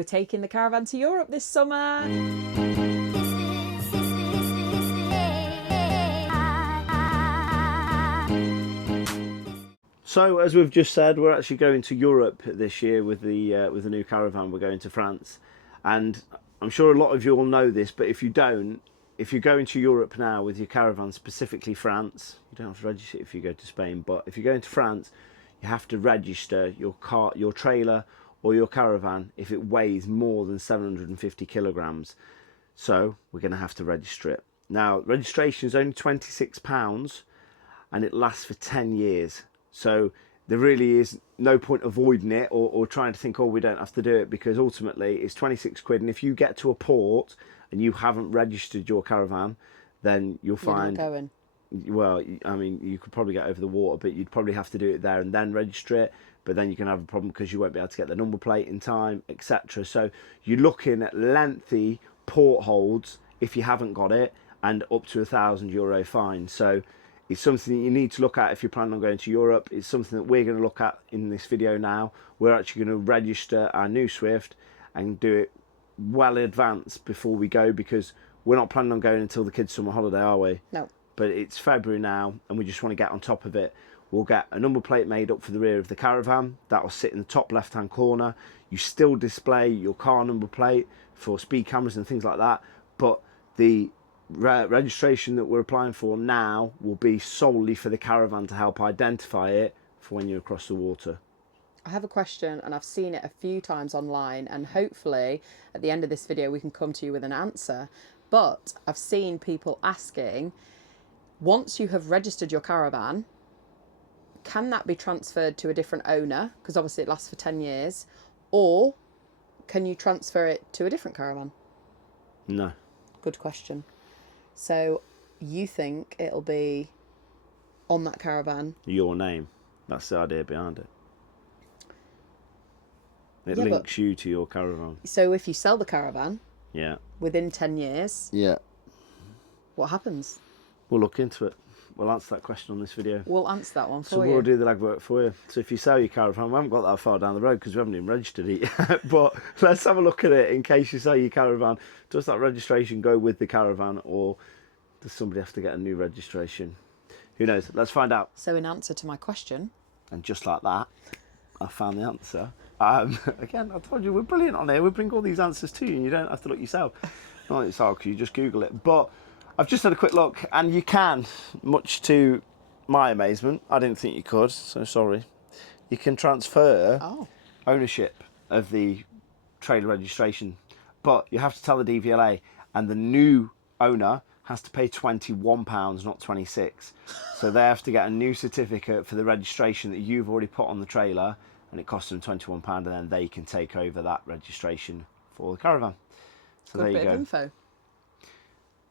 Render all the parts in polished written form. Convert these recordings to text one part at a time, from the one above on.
We're taking the caravan to Europe this summer. So, as we've just said, we're actually going to Europe this year with the new caravan. We're going to France, and I'm sure a lot of you all know this, but if you don't, if you're going to Europe now with your caravan, specifically France, you don't have to register if you go to Spain, but if you're going to France, you have to register your car, your trailer, or your caravan if it weighs more than 750 kilograms. So we're going to have to register it. Now, registration is only £26, and it lasts for 10 years. So there really is no point avoiding it or trying to think, oh, we don't have to do it, because ultimately it's 26 quid. And if you get to a port and you haven't registered your caravan, then you'll find... You're not going. Well, I mean, you could probably get over the water, but you'd probably have to do it there and then register it. But then you can have a problem because you won't be able to get the number plate in time, etc. So you're looking at lengthy port holds if you haven't got it, and up to €1,000 fine. So it's something that you need to look at if you're planning on going to Europe. It's something that we're going to look at in this video now. We're actually going to register our new Swift and do it well in advance before we go, because we're not planning on going until the kids' summer holiday, are we? No. But it's February now, and we just want to get on top of it. We'll get a number plate made up for the rear of the caravan. That will sit in the top left-hand corner. You still display your car number plate for speed cameras and things like that, but the registration that we're applying for now will be solely for the caravan to help identify it for when you're across the water. I have a question, and I've seen it a few times online, and hopefully at the end of this video we can come to you with an answer. But I've seen people asking, once you have registered your caravan, can that be transferred to a different owner? Because obviously it lasts for 10 years. Or can you transfer it to a different caravan? No. Good question. So you think it'll be on that caravan? Your name. That's the idea behind it. It Yeah, links you to your caravan. So if you sell the caravan, Yeah. within 10 years, Yeah. what happens? We'll look into it. We'll answer that question on this video. We'll answer that one for So you. we'll do the legwork for you. So if you sell your caravan, we haven't got that far down the road because we haven't even registered it yet. But let's have a look at it in case you sell your caravan. Does that registration go with the caravan, or does somebody have to get a new registration? Who knows? Let's find out. So in answer to my question... And just like that, I found the answer. Again, I told you, we're brilliant on here. We bring all these answers to you, and you don't have to look yourself. Not it's hard because you just Google it. But I've just had a quick look, and you can, much to my amazement, I didn't think you could, so sorry. You can transfer ownership of the trailer registration, but you have to tell the DVLA, and the new owner has to pay £21, not 26. So they have to get a new certificate for the registration that you've already put on the trailer, and it costs them £21, and then they can take over that registration for the caravan. So Good there you bit go. of info.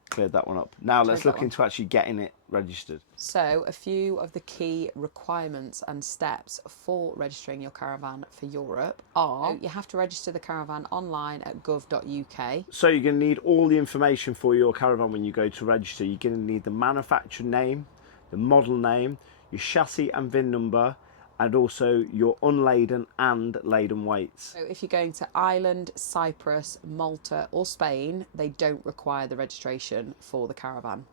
Cleared that one up. Now let's look into actually getting it registered. So a few of the key requirements and steps for registering your caravan for Europe are: you have to register the caravan online at gov.uk. So you're going to need all the information for your caravan when you go to register. You're going to need the manufacturer name, the model name, your chassis and VIN number, and also your unladen and laden weights. So if you're going to Ireland, Cyprus, Malta or Spain, they don't require the registration for the caravan.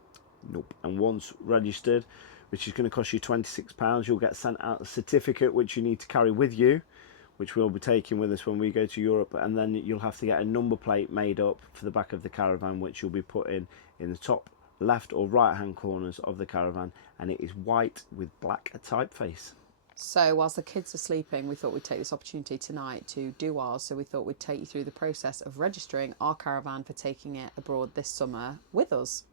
Nope. And once registered, which is going to cost you £26, you'll get sent out a certificate which you need to carry with you, which we'll be taking with us when we go to Europe, and then you'll have to get a number plate made up for the back of the caravan, which you'll be putting in the top left or right hand corners of the caravan, and it is white with black typeface. So whilst the kids are sleeping, we thought we'd take this opportunity tonight to do ours. So we thought we'd take you through the process of registering our caravan for taking it abroad this summer with us.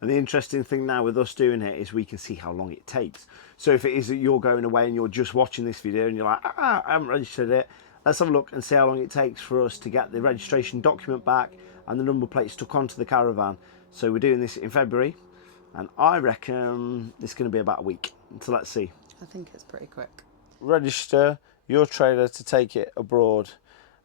And the interesting thing now with us doing it is we can see how long it takes. So if it is that you're going away and you're just watching this video and you're like, I haven't registered it, let's have a look and see how long it takes for us to get the registration document back and the number plate stuck onto the caravan. So we're doing this in February, and I reckon it's going to be about a week. So let's see. I think it's pretty quick. Register your trailer to take it abroad,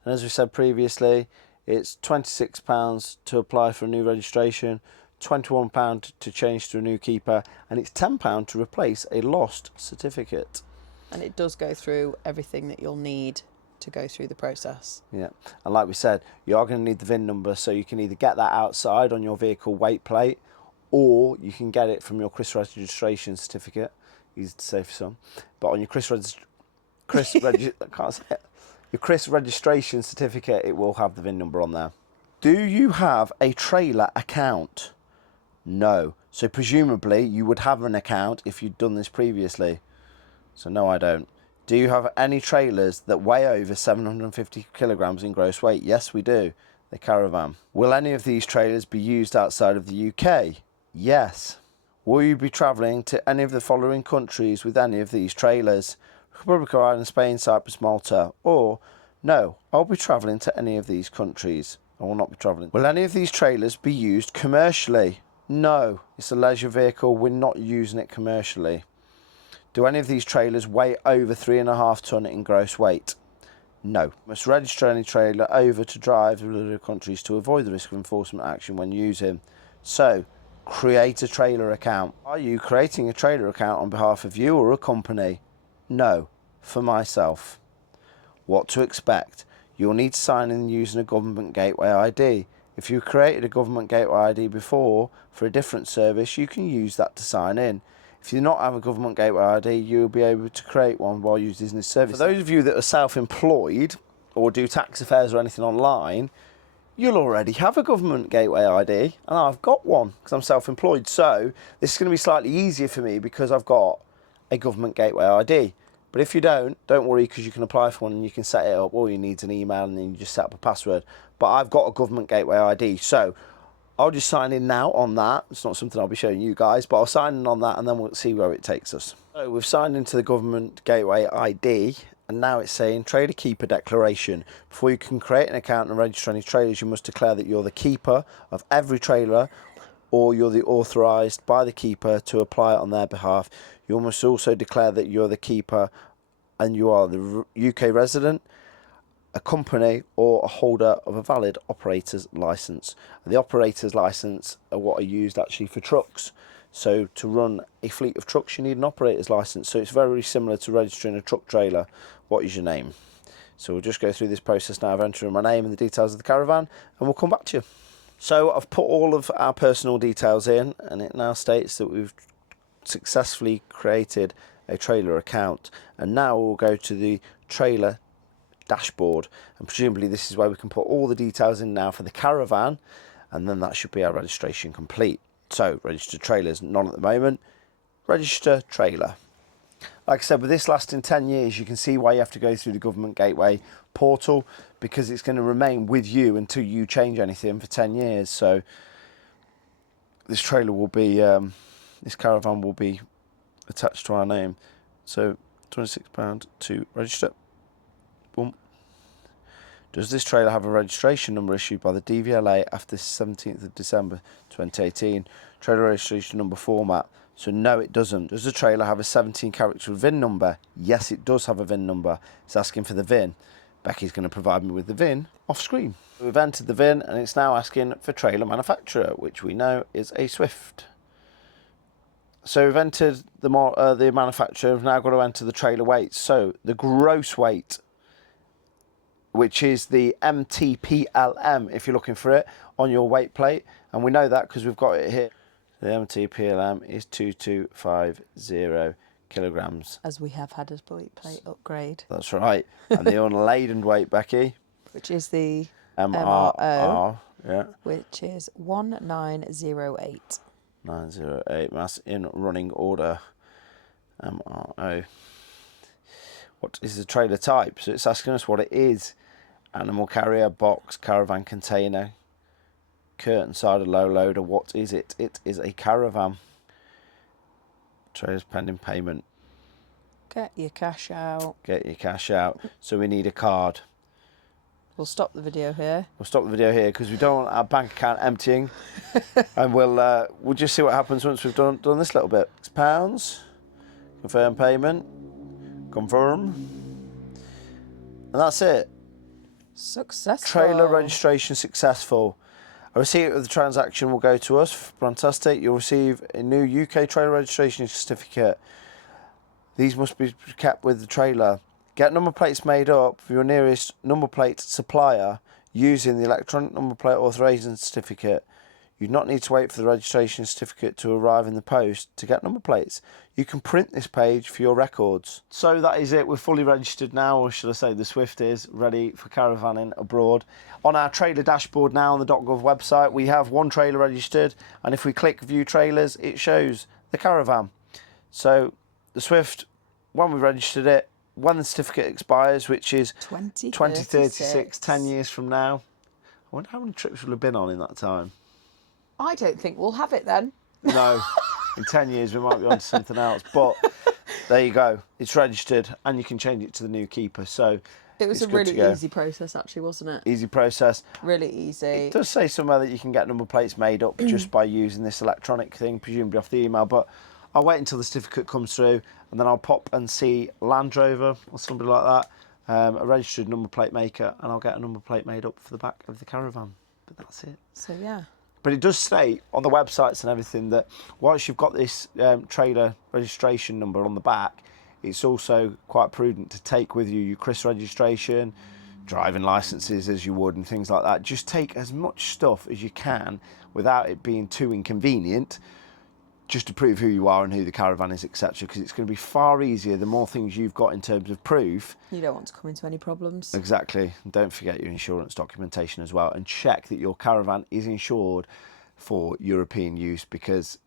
and as we said previously, it's £26 to apply for a new registration, £21 to change to a new keeper, and it's £10 to replace a lost certificate. And it does go through everything that you'll need to go through the process. Yeah, and like we said, you are going to need the VIN number, so you can either get that outside on your vehicle weight plate, or you can get it from your CRIS registration certificate. Easy to say for some, but on your I can't say it. Your CRIS registration certificate, it will have the VIN number on there. Do you have a trailer account? No. So presumably you would have an account if you'd done this previously. So no, I don't. Do you have any trailers that weigh over 750 kilograms in gross weight? Yes, we do. The Caravan. Will any of these trailers be used outside of the UK? Yes. Will you be travelling to any of the following countries with any of these trailers? Republic of Ireland, Spain, Cyprus, Malta. Or, no, I'll be travelling to any of these countries. I will not be travelling. Will any of these trailers be used commercially? No, it's a leisure vehicle. We're not using it commercially. Do any of these trailers weigh over 3.5 tonne in gross weight? No. Must register any trailer over to drive to other countries to avoid the risk of enforcement action when using. So, create a trailer account. Are you creating a trailer account on behalf of you or a company? No, for myself. What to expect? You'll need to sign in using a government gateway ID. If you created a government gateway ID before for a different service, you can use that to sign in. If you do not have a government gateway ID, you'll be able to create one while using this service. For those of you that are self-employed or do tax affairs or anything online, you'll already have a government gateway ID, and I've got one because I'm self-employed. So this is going to be slightly easier for me because I've got a government gateway ID. But if you don't worry, because you can apply for one and you can set it up. All you need is an email and then you just set up a password. But I've got a government gateway ID, so I'll just sign in now on that. It's not something I'll be showing you guys, but I'll sign in on that and then we'll see where it takes us. So we've signed into the government gateway ID, and now it's saying trailer keeper declaration. Before you can create an account and register any trailers, you must declare that you're the keeper of every trailer, or you're the authorised by the keeper to apply it on their behalf. You must also declare that you're the keeper and you are the UK resident, a company, or a holder of a valid operator's licence. The operator's licence are what are used actually for trucks. So to run a fleet of trucks, you need an operator's licence. So it's very similar to registering a truck trailer. What is your name? So we'll just go through this process now of entering my name and the details of the Caravan, and we'll come back to you. So I've put all of our personal details in, and it now states that we've successfully created a trailer account, and now we'll go to the trailer dashboard, and presumably this is where we can put all the details in now for the Caravan, and then that should be our registration complete. So register trailers, none at the moment. Register trailer. Like I said, with this lasting 10 years, you can see why you have to go through the government gateway portal, because it's going to remain with you until you change anything for 10 years. So this trailer will be, this Caravan will be attached to our name. So £26 to register. Boom. Does this trailer have a registration number issued by the DVLA after the 17th of December 2018? Trailer registration number format. So no, it doesn't. Does the trailer have a 17-character VIN number? Yes, it does have a VIN number. It's asking for the VIN. Becky's going to provide me with the VIN off screen. We've entered the VIN, and it's now asking for trailer manufacturer, which we know is a Swift. So we've entered the manufacturer. We've now got to enter the trailer weight. So the gross weight, which is the MTPLM, if you're looking for it, on your weight plate. And we know that because we've got it here. The MTPLM is 2250 kilograms. As we have had a weight plate upgrade. That's right. And the unladen weight, Becky? Which is the MRO, yeah. Which is 1908. 908, mass in running order. MRO. What is the trailer type? So it's asking us what it is. Animal carrier, box, caravan container, curtain side, low loader. What is it? It is a Caravan. Trailers pending payment. Get your cash out. Get your cash out. So we need a card. We'll stop the video here. We'll stop the video here because we don't want our bank account emptying. And we'll just see what happens once we've done this little bit. £6. Confirm payment. Confirm. And that's it. Successful. Trailer registration successful. A receipt of the transaction will go to us. Fantastic. You'll receive a new UK trailer registration certificate. These must be kept with the trailer. Get number plates made up for your nearest number plate supplier using the electronic number plate authorization certificate. You do not need to wait for the registration certificate to arrive in the post to get number plates. You can print this page for your records. So that is it. We're fully registered now, or should I say the Swift is ready for caravanning abroad. On our trailer dashboard now on the .gov website, we have one trailer registered, and if we click view trailers, it shows the Caravan. So the Swift, when we registered it, when the certificate expires, which is 2036, 10 years from now. I wonder how many trips we'll have been on in that time. I don't think we'll have it then. No, in 10 years we might be on to something else. But there you go. It's registered and you can change it to the new keeper. So it was a really easy process, actually, wasn't it? Easy process. Really easy. It does say somewhere that you can get number plates made up just by using this electronic thing, presumably off the email. But I'll wait until the certificate comes through and then I'll pop and see Land Rover or somebody like that, a registered number plate maker, and I'll get a number plate made up for the back of the Caravan. But that's it. So, yeah. But it does state on the websites and everything that once you've got this trailer registration number on the back, it's also quite prudent to take with you your CRIS registration, driving licences as you would and things like that. Just take as much stuff as you can without it being too inconvenient, just to prove who you are and who the Caravan is, etc. Because it's going to be far easier the more things you've got in terms of proof. You don't want to come into any problems. Exactly. And don't forget your insurance documentation as well, and check that your Caravan is insured for European use, because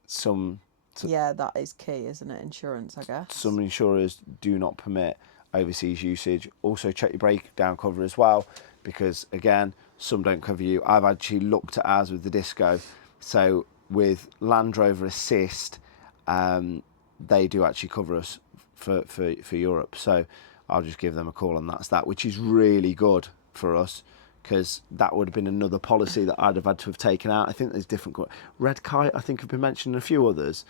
yeah, that is key, isn't it? Insurance, I guess. Some insurers do not permit overseas usage. Also check your breakdown cover as well, because again, some don't cover you. I've actually looked at ours with the Disco. So with Land Rover Assist, they do actually cover us for Europe. So I'll just give them a call, and that's that, which is really good for us, because that would have been another policy that I'd have had to have taken out. I think there's different... Red Kite, I think, have been mentioned, and a few others.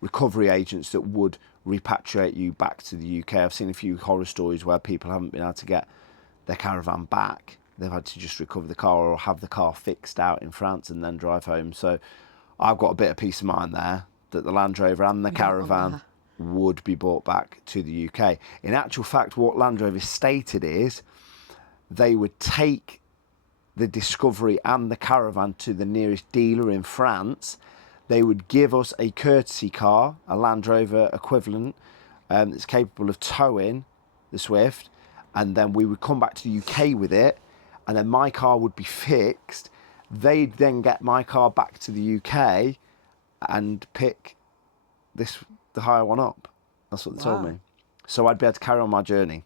Recovery agents that would repatriate you back to the UK. I've seen a few horror stories where people haven't been able to get their Caravan back. They've had to just recover the car or have the car fixed out in France and then drive home. So I've got a bit of peace of mind there that the Land Rover and the Caravan would be brought back to the UK. In actual fact, what Land Rover stated is they would take the Discovery and the Caravan to the nearest dealer in France. They would give us a courtesy car, a Land Rover equivalent, that's capable of towing the Swift, and then we would come back to the UK with it, and then my car would be fixed. They'd then get my car back to the UK and pick the higher one up. That's what they told me. So I'd be able to carry on my journey.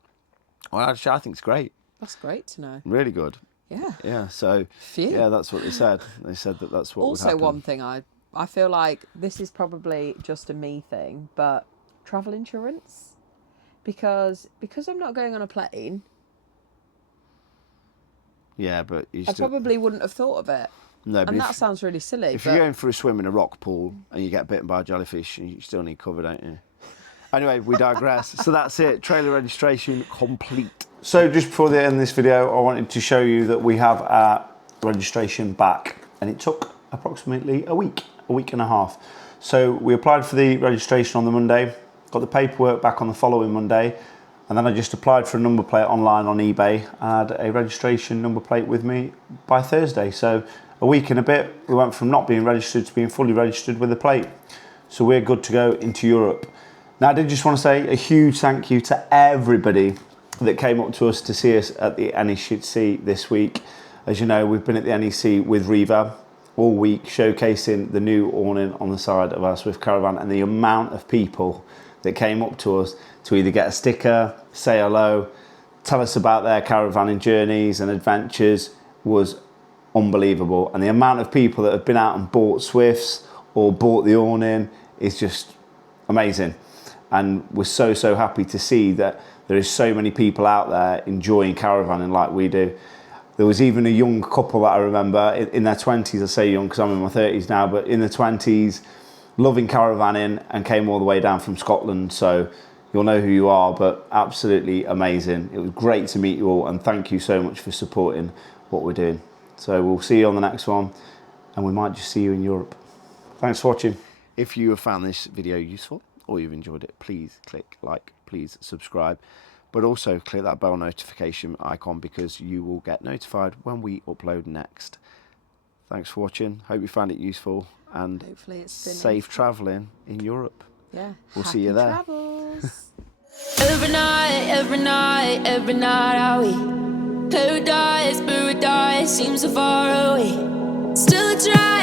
Well, actually, I think it's great. That's great to know. Really good. Yeah. Yeah, so, yeah, that's what they said. They said that that's what would happen. Also, one thing I feel like this is probably just a me thing, but travel insurance. Because I'm not going on a plane. Yeah, but I probably wouldn't have thought of it. No, and that sounds really silly. If you're going for a swim in a rock pool and you get bitten by a jellyfish, you still need cover, don't you? Anyway, we digress. So that's it. Trailer registration complete. So just before the end of this video, I wanted to show you that we have our registration back, and it took approximately a week and a half. So we applied for the registration on the Monday, got the paperwork back on the following Monday, and then I just applied for a number plate online on eBay. I had a registration number plate with me by Thursday. So a week and a bit, we went from not being registered to being fully registered with a plate. So we're good to go into Europe. Now, I did just want to say a huge thank you to everybody that came up to us to see us at the NEC this week. As you know, we've been at the NEC with Riva all week, showcasing the new awning on the side of our Swift Caravan, and the amount of people that came up to us to either get a sticker, say hello, tell us about their caravanning journeys and adventures was unbelievable. And the amount of people that have been out and bought Swifts or bought the awning is just amazing. And we're so happy to see that there is so many people out there enjoying caravanning like we do. There was even a young couple that I remember in their 20s, I say young because I'm in my 30s now, but in their 20s, loving caravanning, and came all the way down from Scotland. So you'll know who you are, but absolutely amazing. It was great to meet you all, and thank you so much for supporting what we're doing. So we'll see you on the next one, and we might just see you in Europe. Thanks for watching. If you have found this video useful or you've enjoyed it, please click like, please subscribe. but also click that bell notification icon because you will get notified when we upload next. Thanks for watching. Hope you found it useful, and Hopefully it's been safe travelling in Europe. Yeah. We'll see you there. Travels. Every night, every night, every night are we paradise, paradise seems so far away. Still I try.